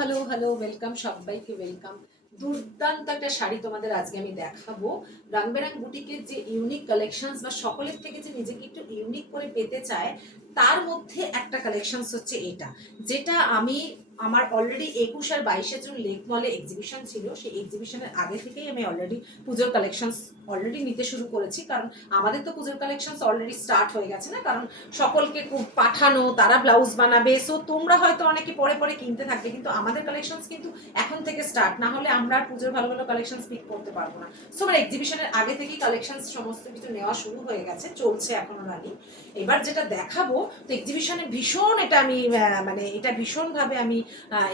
Hello hello welcome, সবাইকে welcome. দুর্দান্ত একটা শাড়ি তোমাদের আজকে আমি দেখাবো। রংবেরং বুটিকের যে ইউনিক কালেকশনস বা সকলের থেকে যে নিজেকে একটু ইউনিক করে পেতে চায় তার মধ্যে একটা কালেকশনস হচ্ছে এটা, যেটা আমি আমার অলরেডি 21 আর 22 জুন লেক মলে এক্সিবিশন ছিল, সেই এক্সিবিশনের আগে থেকেই আমি অলরেডি পুজোর কালেকশনস অলরেডি নিতে শুরু করেছি। কারণ আমাদের তো পুজোর কালেকশনস অলরেডি স্টার্ট হয়ে গেছে না, কারণ সকলকে খুব পাঠানো, তারা ব্লাউজ বানাবে। সো তোমরা হয়তো অনেকে পরে পরে কিনতে থাকবে, কিন্তু আমাদের কালেকশনস কিন্তু এখন থেকে স্টার্ট, না হলে আমরা আর পুজোর ভালো ভালো কালেকশনস পিক করতে পারবো না। সো আমার এক্সিবিশনের আগে থেকেই কালেকশনস সমস্ত কিছু নেওয়া শুরু হয়ে গেছে, চলছে এখনো রানি। এবার যেটা দেখাবো, তো এক্সিবিশনে ভীষণ এটা আমি মানে এটা ভীষণভাবে আমি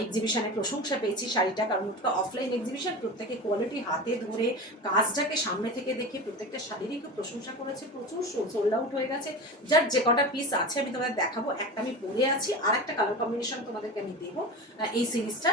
এক্সিবিশনে প্রশংসা পেয়েছি শাড়িটা, কারণ ওটা অফলাইন এক্সিবিশন, প্রত্যেকে কোয়ালিটি হাতে ধরে কাজটাকে সামনে থেকে দেখে প্রত্যেকটা শাড়িরই খুব প্রশংসা করেছে। প্রচুর সোল্ড আউট হয়ে গেছে। যার যে কটা পিস আছে আমি তোমাদের দেখাবো। একটা আমি পরে আছি, আর একটা কালার কম্বিনেশন তোমাদেরকে আমি দেবো এই সিরিজটা।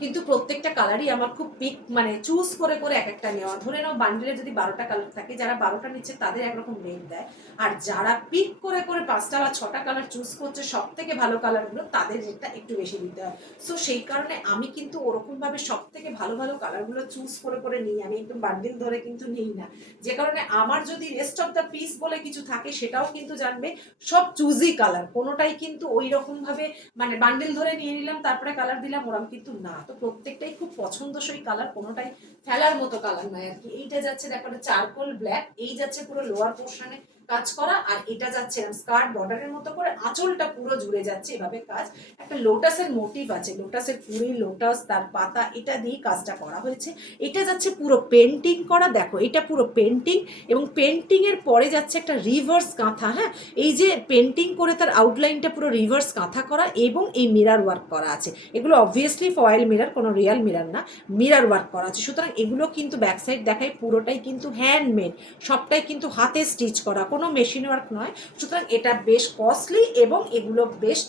কিন্তু প্রত্যেকটা কালারই আমার খুব পিক, মানে চুজ করে করে এক একটা নেওয়া। ধরে নাও বান্ডেলে যদি 12টা কালার থাকে, যারা 12টা নিচ্ছে তাদের একরকম রেট দেয়, আর যারা পিক করে করে 5টা বা 6টা কালার চুজ করছে সব থেকে ভালো কালারগুলো, তাদের রেটটা একটু বেশি দিতে হয়। সো সেই কারণে আমি কিন্তু ওরকম ভাবে সব থেকে ভালো ভালো কালারগুলো চুজ করে করে নিই। আমি একদম বান্ডিল ধরে কিন্তু নিই না, যে কারণে আমার যদি রেস্ট অফ দ্য পিস বলে কিছু থাকে সেটাও কিন্তু জানবে সব চুজি কালার, কোনোটাই কিন্তু ওই রকম ভাবে মানে বান্ডেল ধরে নিয়ে নিলাম তারপরে কালার দিলাম ওরকম কিন্তু না। তো প্রত্যেকটাই খুব পছন্দসই কালার, কোনোটাই ফেলার মতো কালার নয় আর কি। এইটা যাচ্ছে দেখো চারকোল ব্ল্যাক, এই যাচ্ছে পুরো লোয়ার পোর্শনে কাজ করা, আর এটা যাচ্ছে স্কার্ট বর্ডারের মতো করে, আঁচলটা পুরো জুড়ে যাচ্ছে এভাবে কাজ। একটা লোটাসের মোটিভ আছে, লোটাসের কুড়ি, লোটাস তার পাতা, এটা দিয়ে কাজটা করা হয়েছে। এটা যাচ্ছে পুরো পেন্টিং করা, দেখো এটা পুরো পেন্টিং, এবং পেন্টিং এর পরে যাচ্ছে একটা রিভার্স কাঁথা। হ্যাঁ, এই যে পেন্টিং করে তার আউটলাইনটা পুরো রিভার্স কাঁথা করা, এবং এই মিরার ওয়ার্ক করা আছে। এগুলো অবভিয়াসলি ফয়েল মিরার, কোনো রিয়াল মিরার না, মিরার ওয়ার্ক করা আছে। সুতরাং এগুলো কিন্তু ব্যাক সাইড দেখায় পুরোটাই কিন্তু হ্যান্ডমেড, সবটাই কিন্তু হাতে স্টিচ করা, কোনো মেশিন ওয়ার্ক নয়। সুতরাং এটা বেশ কস্টলি, এবং এগুলো বেশ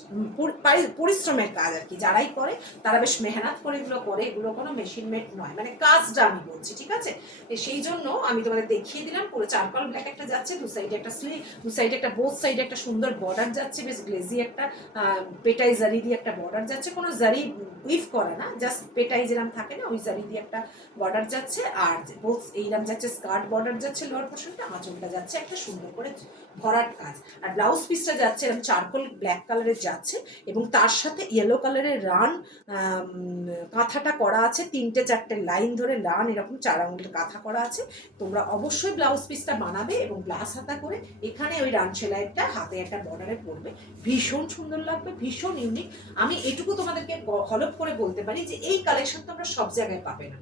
পরিশ্রমের কাজ আর কি। যারাই করে তারা বেশ মেহনত করে এগুলো করে, এগুলো কোনো মেশিন মেড নয়, মানে কাজটা আমি বলছি, ঠিক আছে। সেই জন্য আমি তোমাদের দেখিয়ে দিলাম। পুরো চারকল ব্ল্যাক একটা যাচ্ছে, দু সাইডে একটা স্লিভ, দু সাইডে একটা বোথ সাইডে একটা সুন্দর বর্ডার যাচ্ছে, বেশ গ্লেজি একটা পেটাই জারি দিয়ে একটা বর্ডার যাচ্ছে, কোনো জারি উইভ করে না, জাস্ট পেটাই যেরকম থাকে না ওই জারি দিয়ে একটা বর্ডার যাচ্ছে। আর বোথ এইরকম যাচ্ছে স্কার্ট বর্ডার যাচ্ছে, লোয়ার পোর্শনটা আঁচলটা যাচ্ছে একটা সুন্দর করে ভরাট কাজ। আর ব্লাউজ পিসটা যাচ্ছে এরকম চারকোল ব্ল্যাক কালারের যাচ্ছে, এবং তার সাথে ইয়েলো কালারের রান কাঁথাটা করা আছে, 3-4 লাইন ধরে রান এরকম 4 আঙুলের কাঁথা করা আছে। তোমরা অবশ্যই ব্লাউজ পিসটা বানাবে এবং গ্লাস হাতা করে এখানে ওই রান সেলাইটা হাতে একটা বর্ডারে পড়বে, ভীষণ সুন্দর লাগবে, ভীষণ ইউনিক। আমি এটুকু তোমাদেরকে হলপ করে বলতে পারি যে এই কালেকশন তোমরা সব জায়গায় পাবে না।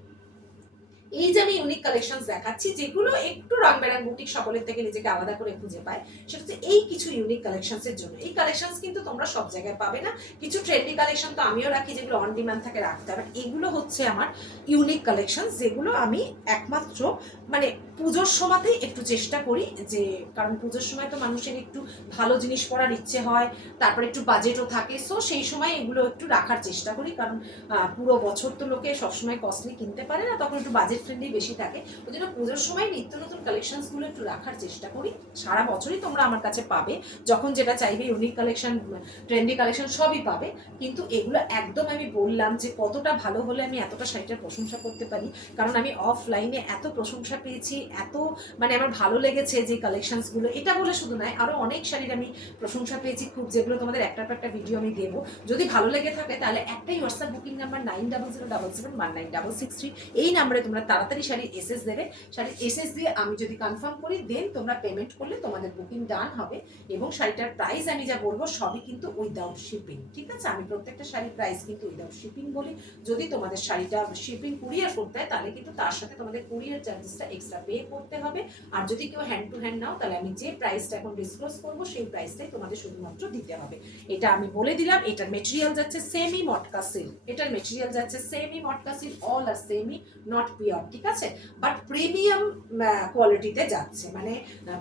এই যে আমি ইউনিক কালেকশনস দেখাচ্ছি, যেগুলো একটু রংবেরং বুটিক সকলের থেকে নিজেকে আলাদা করে খুঁজে পায়, সেটা হচ্ছে এই কিছু ইউনিক কালেকশনস এর জন্য। এই কালেকশনস কিন্তু তোমরা সব জায়গায় পাবে না। কিছু ট্রেন্ডি কালেকশন তো আমিও রাখি, যেগুলো অন ডিমান্ড থাকে রাখতে হবে। এগুলো হচ্ছে আমার ইউনিক কালেকশনস, যেগুলো আমি একমাত্র মানে পুজোর সময়তেই একটু চেষ্টা করি, যে কারণ পুজোর সময় তো মানুষের একটু ভালো জিনিস পরার ইচ্ছে হয়, তারপরে একটু বাজেটও থাকে। সো সেই সময় এগুলো একটু রাখার চেষ্টা করি, কারণ পুরো বছর তো লোকে সবসময় কস্টলি কিনতে পারে না, তখন একটু বাজেট ফ্রেন্ডলি বেশি থাকে। ওই জন্য পুজোর সময় নিত্য নতুন কালেকশনসগুলো একটু রাখার চেষ্টা করি। সারা বছরই তোমরা আমার কাছে পাবে, যখন যেটা চাইবে ইউনিক কালেকশন, ট্রেন্ডি কালেকশন সবই পাবে। কিন্তু এগুলো একদম আমি বললাম যে কতটা ভালো হলে আমি এতটা শাড়িটার প্রশংসা করতে পারি, কারণ আমি অফলাইনে এত প্রশংসা পেয়েছি, এত মানে আমার ভালো লেগেছে যে কালেকশনসগুলো, এটা বলে শুধু নয়, আরও অনেক শাড়ির আমি প্রশংসা পেয়েছি খুব, যেগুলো তোমাদের একটার পর একটা ভিডিও আমি দেবো। যদি ভালো লেগে থাকে তাহলে একটাই হোয়াটসঅ্যাপ বুকিং নাম্বার 9007771963, এই নাম্বারে তোমরা তাড়াতাড়ি শাড়ির এসএস দেবে। শাড়ির এসএস দিয়ে আমি যদি কনফার্ম করি, দেন তোমরা পেমেন্ট করলে তোমাদের বুকিং ডান হবে। এবং শাড়িটার প্রাইস আমি যা বলবো সবই কিন্তু উইদাউট শিপিং, ঠিক আছে। আমি প্রত্যেকটা শাড়ির প্রাইস কিন্তু উইদাউট শিপিং বলি। যদি তোমাদের শাড়িটা শিপিং কুরিয়ার করতে হয় তাহলে কিন্তু তার সাথে তোমাদের কুরিয়ার চার্জেসটা এক্সট্রা পে করতে হবে। আর যদি কেউ হ্যান্ড টু হ্যান্ড নাও, তাহলে আমি যে প্রাইসটা এখন ডিসক্লোজ করবো সেই প্রাইসটাই তোমাদের শুধুমাত্র দিতে হবে। এটা আমি বলে দিলাম। এটার মেটেরিয়াল যাচ্ছে সেমি মটকা সিল্ক, এটার মেটেরিয়াল যাচ্ছে সেমি মটকা সিল্ক, অল আর সেমি, নট পিওর, ঠিক আছে, বাট প্রিমিয়াম কোয়ালিটিতে যাচ্ছে। মানে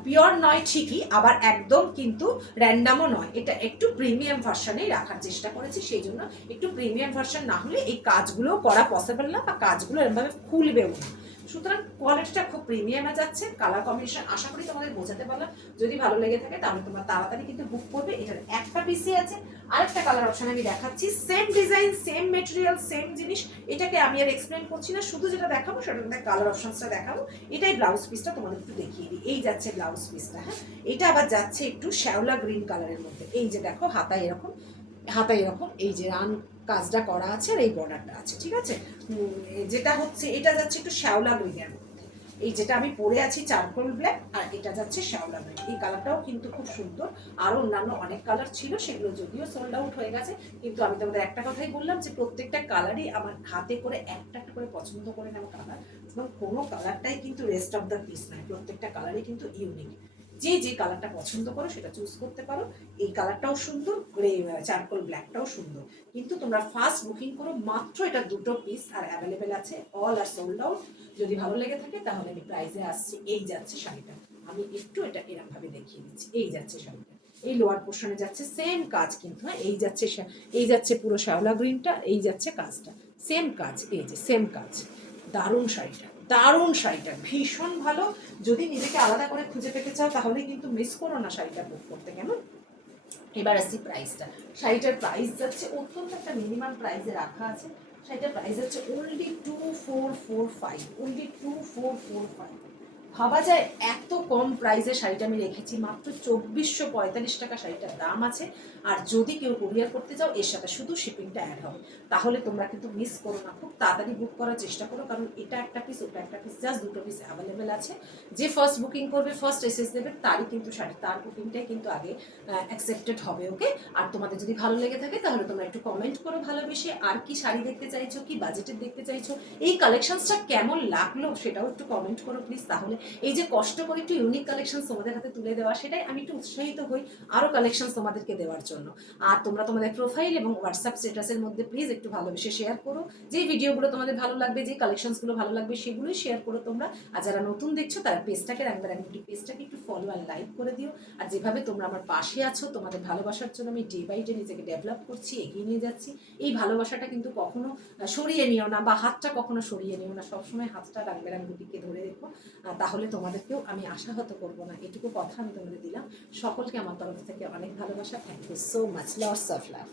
পিওর নয় ঠিকই, আবার একদম কিন্তু র্যান্ডামও নয়, এটা একটু প্রিমিয়াম ভার্সনেই রাখার চেষ্টা করেছি। সেই জন্য একটু প্রিমিয়াম ভার্সন না হলে এই কাজগুলো করা পসিবল না, বা কাজগুলো এরকমভাবে খুলবেও না। সুতরাং কোয়ালিটিটা খুব প্রিমিয়ামে যাচ্ছে। কালার কম্বিনেশন আশা করি তোমাদের বোঝাতে পারলাম। যদি ভালো লেগে থাকে তাহলে তোমরা তাড়াতাড়ি কিন্তু বুক করবে। এটার একটা পিসি আছে, আরেকটা কালার অপশন আমি দেখাচ্ছি, same design, same material, same জিনিস। এটাকে আমি আর এক্সপ্লেন করছি না, শুধু যেটা দেখাবো সেটা কালার অপশনসটা দেখাবো। এটাই ব্লাউজ পিসটা তোমাদের একটু দেখিয়ে দিই। এই যাচ্ছে ব্লাউজ পিসটা, হ্যাঁ। এটা আবার যাচ্ছে একটু শ্যাওলা গ্রিন কালারের মধ্যে। এই যে দেখো হাতায় এরকম, হাতায় এরকম এই যে রান কাজটা করা আছে আর এই বর্ডারটা আছে, ঠিক আছে। যেটা হচ্ছে এটা যাচ্ছে একটু শ্যাওলা গ্রিনের মধ্যে। এই যেটা আমি পরে আছি চারকোল ব্ল্যাক, আর এটা যাচ্ছে শ্যাওলা গ্রিন। এই কালারটাও কিন্তু খুব সুন্দর। আরো অন্যান্য অনেক কালার ছিল, সেগুলো যদিও সোল্ড আউট হয়ে গেছে, কিন্তু আমি তোমাদের একটা কথাই বললাম যে প্রত্যেকটা কালারই আমার হাতে করে একটা একটা করে পছন্দ করে নেওয়া কালার, এবং কোনো কালারটাই কিন্তু রেস্ট অফ দ্য পিস নয়, প্রত্যেকটা কালারই কিন্তু ইউনিক। যে যে কালারটা পছন্দ করো সেটা চুজ করতে পারো। এই কালারটাও সুন্দর, গ্রে চারকোল ব্ল্যাকটাও সুন্দর। কিন্তু তোমরা ফার্স্ট বুকিং করো, মাত্র এটা দুটো পিস আর অ্যাভেলেবেল আছে, অল আর সোল্ড আউট। যদি ভালো লেগে থাকে তাহলে আমি প্রাইজে আসছি। এই যাচ্ছে শাড়িটা, আমি একটু এটা এরকম ভাবে দেখিয়ে দিচ্ছি। এই যাচ্ছে শাড়িটা, এই লোয়ার পোর্শনে যাচ্ছে সেম কাজ কিন্তু, হ্যাঁ। এই যাচ্ছে পুরো শ্যাওলা গ্রিনটা, এই যাচ্ছে কাজটা সেম কাজ, এই যে সেম কাজ। দারুণ শাড়িটা, দারুণ শাড়িটা, ভীষণ ভালো। যদি নিজেকে আলাদা করে খুঁজে পেতে চাও তাহলে কিন্তু মিস করো না শাড়িটা বুক করতে, কেমন। এবার আসছি প্রাইসটা। শাড়িটার প্রাইস যাচ্ছে অত্যন্ত একটা মিনিমাম প্রাইসে রাখা আছে। শাড়িটার প্রাইস হচ্ছে অনলি 2445, অনলি 2445। ভাবা যায় এত কম প্রাইসে শাড়িটা আমি রেখেছি, মাত্র 2445 টাকা শাড়িটার দাম আছে। আর যদি কেউ কুরিয়ার করতে চাও এর সাথে শুধু শিপিংটা অ্যাড হবে। তাহলে তোমরা কিন্তু মিস করো না, খুব তাড়াতাড়ি বুক করার চেষ্টা করো, কারণ এটা একটা পিস ওটা একটা পিস, জাস্ট দুটো পিস অ্যাভেলেবেল আছে। যে ফার্স্ট বুকিং করবে, ফার্স্ট এসএস দেবে, তারই কিন্তু শাড়ি, তার বুকিংটাই কিন্তু আগে অ্যাকসেপ্টেড হবে, ওকে। আর তোমাদের যদি ভালো লেগে থাকে তাহলে তোমরা একটু কমেন্ট করো ভালোবেসে, আর কি শাড়ি দেখতে চাইছো, কি বাজেটের দেখতে চাইছো, এই কালেকশনসটা কেমন লাগলো সেটাও একটু কমেন্ট করো প্লিজ। তাহলে এই যে কষ্ট করে একটু ইউনিক কালেকশন তোমাদের হাতে তুলে দেওয়া, সেটাই আমি একটু উৎসাহিত হই আরো কালেকশন তোমাদেরকে দেওয়ার জন্য। আর তোমরা তোমাদের প্রোফাইল এবং হোয়াটসঅ্যাপ স্ট্যাটাসের মধ্যে প্লিজ একটু ভালোবেসে শেয়ার করো, যে ভিডিওগুলো তোমাদের ভালো লাগবে, যে কালেকশনসগুলো ভালো লাগবে সেগুলোই শেয়ার করো তোমরা। আর যারা নতুন দেখছো তারা পেজটাকে পেজটাকে একটু ফলো আর লাইক করে দিও। আর যেভাবে তোমরা আমার পাশে আছো, তোমাদের ভালোবাসার জন্য আমি ডে বাই ডে নিজেকে ডেভেলপ করছি, এগিয়ে নিয়ে যাচ্ছি। এই ভালোবাসাটা কিন্তু কখনো সরিয়ে নিও না, বা হাতটা কখনো সরিয়ে নিও না, সবসময় হাতটা রাংবেরাং বুটিকে ধরে রেখো। তাহলে তোমাদেরকেও আমি আশাহত করবো না, এটুকু কথা আমি তোমাদের দিলাম। সকলকে আমার তরফ থেকে অনেক ভালোবাসা। Thank you so much, lots of love.